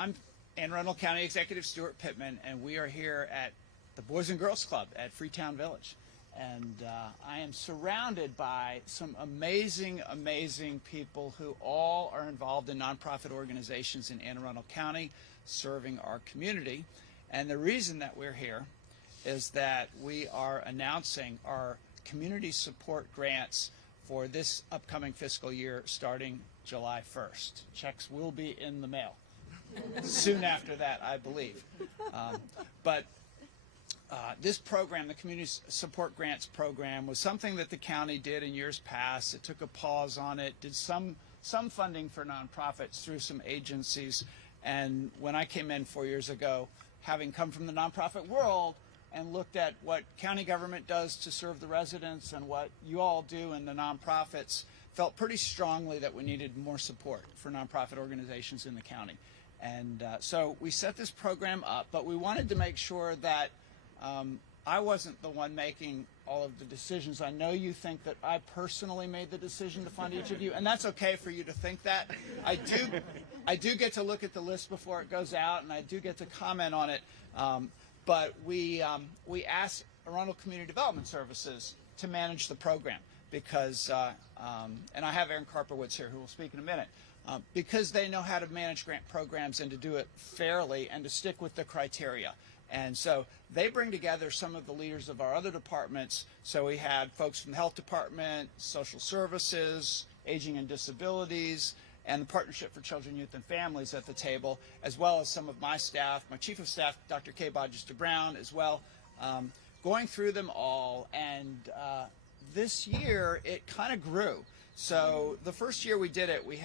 I'm Anne Arundel County Executive Stuart Pittman, and we are here at the Boys and Girls Club at Freetown Village. And I am surrounded by some amazing, amazing people who all are involved in nonprofit organizations in Anne Arundel County, serving our community. And the reason that we're here is that we are announcing our community support grants for this upcoming fiscal year starting July 1st. Checks will be in the mail soon after that, I believe. This program, the Community Support Grants Program, was something that the county did in years past. It took a pause on it, did some funding for nonprofits through some agencies. And when I came in 4 years ago, having come from the nonprofit world and looked at what county government does to serve the residents and what you all do in the nonprofits, felt pretty strongly that we needed more support for nonprofit organizations in the county. And so we set this program up, but we wanted to make sure that I wasn't the one making all of the decisions. I know you think that I personally made the decision to fund each of you, and that's okay for you to think that. I do get to look at the list before it goes out, and I do get to comment on it. But we asked Arundel Community Development Services to manage the program because, and I have Aaron Karpowitz here who will speak in a minute, because they know how to manage grant programs and to do it fairly and to stick with the criteria. And so they bring together some of the leaders of our other departments. So we had folks from the Health Department, Social Services, Aging and Disabilities, and the Partnership for Children, Youth, and Families at the table, as well as some of my staff, my Chief of Staff, Dr. Kay Bodgester-Brown, as well, going through them all. And this year, it kind of grew. So the first year we did it, we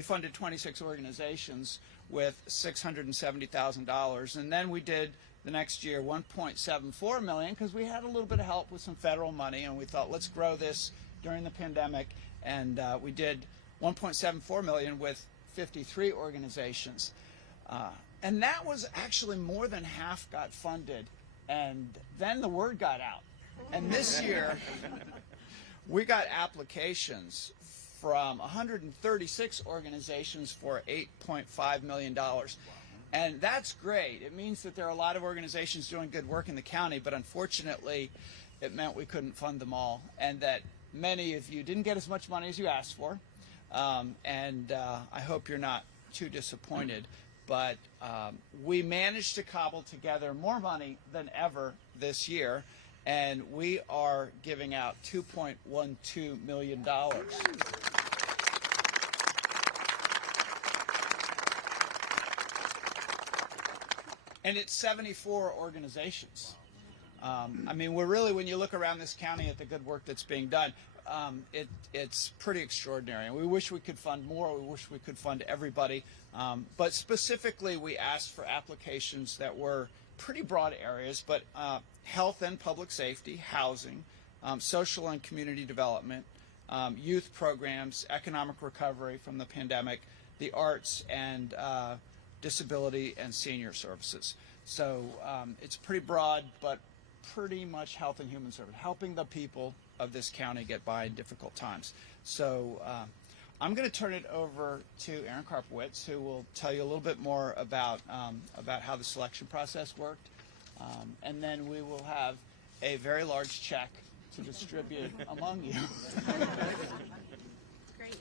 funded 26 organizations with $670,000, and then we did the next year $1.74 million because we had a little bit of help with some federal money, and we thought let's grow this during the pandemic, and we did $1.74 million with 53 organizations, and that was actually more than half got funded, and then the word got out, and this year we got applications from 136 organizations for $8.5 million. And that's great. It means that there are a lot of organizations doing good work in the county, but unfortunately, it meant we couldn't fund them all, and that many of you didn't get as much money as you asked for. I hope you're not too disappointed. But we managed to cobble together more money than ever this year, and we are giving out $2.12 million. And it's 74 organizations. I mean, we're really, when you look around this county at the good work that's being done, it's pretty extraordinary. And we wish we could fund more. We wish we could fund everybody. But specifically, we asked for applications that were pretty broad areas, but health and public safety, housing, social and community development, youth programs, economic recovery from the pandemic, the arts, and disability and senior services. So it's pretty broad, but pretty much health and human service, helping the people of this county get by in difficult times. So I'm going to turn it over to Aaron Karpowitz, who will tell you a little bit more about how the selection process worked. And then we will have a very large check to distribute among you. Great.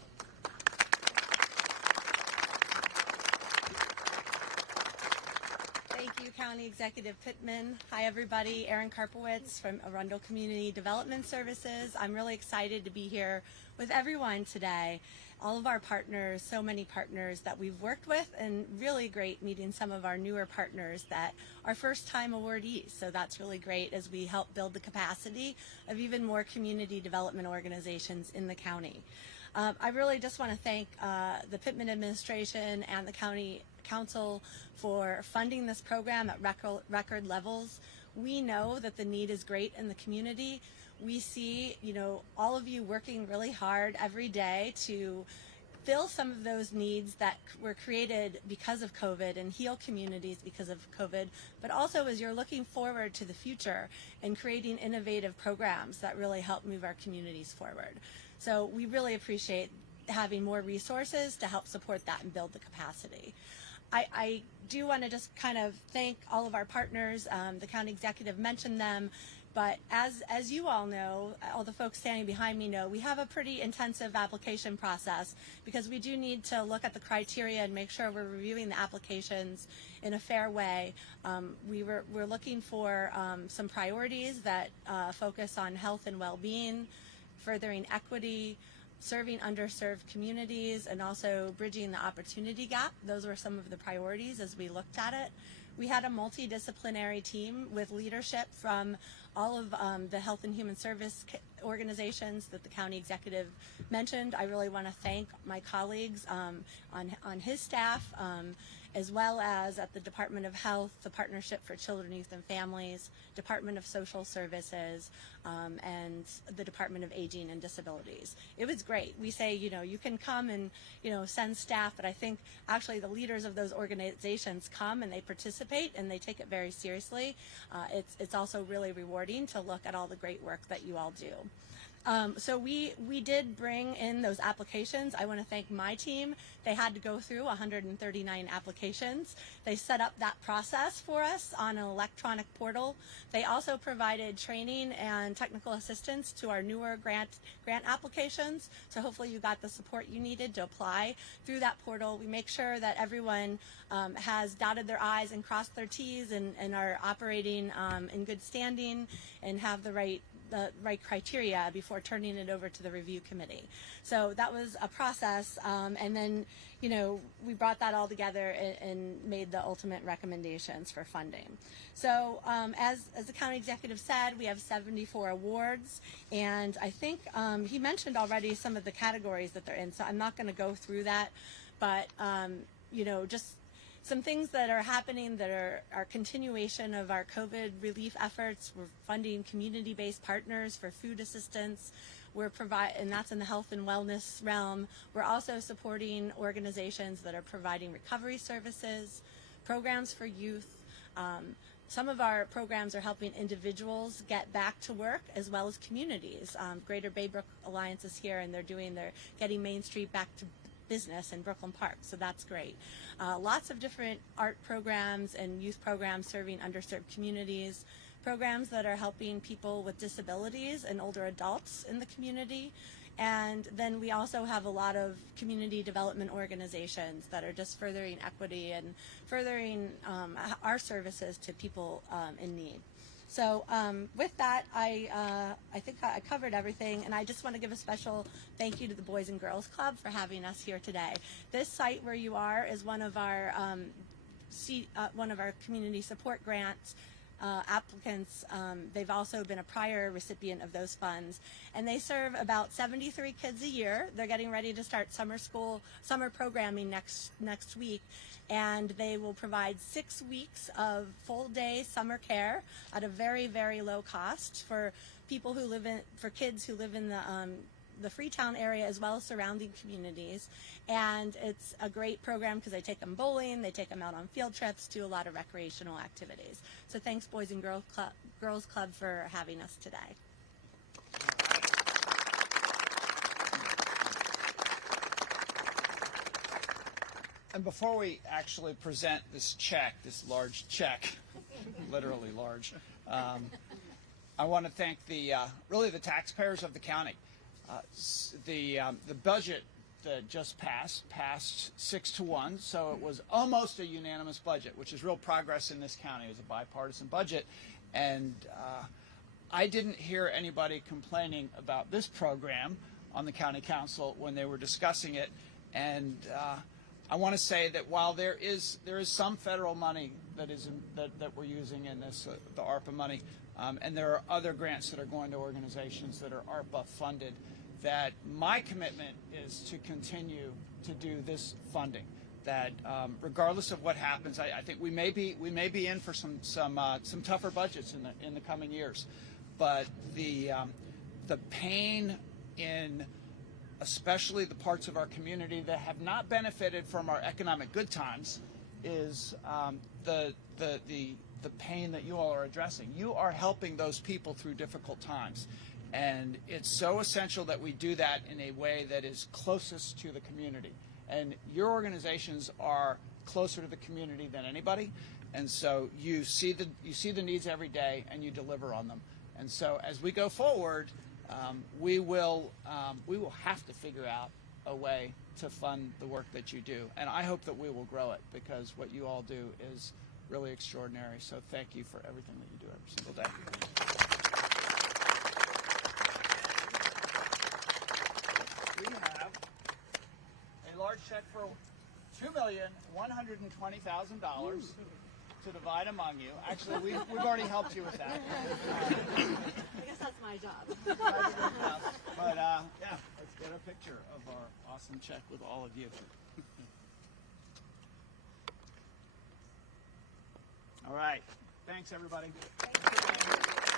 Thank you, County Executive Pittman. Hi, everybody. Aaron Karpowitz from Arundel Community Development Services. I'm really excited to be here with everyone today. All of our partners, so many partners that we've worked with, and really great meeting some of our newer partners that are first-time awardees. So that's really great as we help build the capacity of even more community development organizations in the county. I really just want to thank the Pittman administration and the county council for funding this program at record levels. We know that the need is great in the community. We see, all of you working really hard every day to fill some of those needs that were created because of COVID and heal communities because of COVID, but also as you're looking forward to the future and creating innovative programs that really help move our communities forward. So we really appreciate having more resources to help support that and build the capacity. I do want to just kind of thank all of our partners. The county executive mentioned them, but as you all know, all the folks standing behind me know, we have a pretty intensive application process because we do need to look at the criteria and make sure we're reviewing the applications in a fair way. We're looking for some priorities that focus on health and well-being, furthering equity, serving underserved communities, and also bridging the opportunity gap. Those were some of the priorities as we looked at it. We had a multidisciplinary team with leadership from all of the health and human service organizations that the county executive mentioned. I really want to thank my colleagues on his staff, as well as at the Department of Health, the Partnership for Children, Youth, and Families, Department of Social Services, and the Department of Aging and Disabilities. It was great. We say, you can come and, send staff, but I think actually the leaders of those organizations come and they participate and they take it very seriously. It's also really rewarding to look at all the great work that you all do. So we did bring in those applications. I want to thank my team. They had to go through 139 applications. They set up that process for us on an electronic portal. They also provided training and technical assistance to our newer grant applications. So hopefully you got the support you needed to apply through that portal. We make sure that everyone has dotted their I's and crossed their T's and are operating in good standing and have the right criteria before turning it over to the review committee. So that was a process, and then we brought that all together and made the ultimate recommendations for funding. So as the county executive said, we have 74 awards, and I think he mentioned already some of the categories that they're in, so I'm not going to go through that, but just some things that are happening that are continuation of our COVID relief efforts. We're funding community-based partners for food assistance. And that's in the health and wellness realm. We're also supporting organizations that are providing recovery services, programs for youth. Some of our programs are helping individuals get back to work as well as communities. Greater Baybrook Alliance is here, and they're getting Main Street back to business in Brooklyn Park, so that's great. Lots of different art programs and youth programs serving underserved communities, programs that are helping people with disabilities and older adults in the community. And then we also have a lot of community development organizations that are just furthering equity and furthering our services to people in need. So with that, I think I covered everything, and I just want to give a special thank you to the Boys and Girls Club for having us here today. This site where you are is one of our community support grants applicants. They've also been a prior recipient of those funds, and they serve about 73 kids a year. They're getting ready to start summer programming next week, and they will provide 6 weeks of full-day summer care at a very, very low cost for kids who live in the Freetown area as well as surrounding communities. And it's a great program because they take them bowling, they take them out on field trips, do a lot of recreational activities. So thanks, Boys and Girls Club, for having us today. And before we actually present this large check, literally large, I want to thank really the taxpayers of the county. The budget that just passed 6-1, so it was almost a unanimous budget, which is real progress in this county. It was a bipartisan budget, and I didn't hear anybody complaining about this program on the county council when they were discussing it. And I want to say that while there is some federal money that we're using in this, the ARPA money, and there are other grants that are going to organizations that are ARPA funded, that my commitment is to continue to do this funding. That regardless of what happens, I think we may be in for some tougher budgets in the coming years, but the pain in especially the parts of our community that have not benefited from our economic good times is the pain that you all are addressing. You are helping those people through difficult times. And it's so essential that we do that in a way that is closest to the community. And your organizations are closer to the community than anybody, and so you see the needs every day and you deliver on them. And so as we go forward, we will have to figure out a way to fund the work that you do, and I hope that we will grow it, because what you all do is really extraordinary. So thank you for everything that you do every single day. We have a large check for $2,120,000 to divide among you. Actually, we've already helped you with that. I guess that's my job. But yeah, let's get a picture of our awesome check with all of you. All right. Thanks, everybody. Thank you.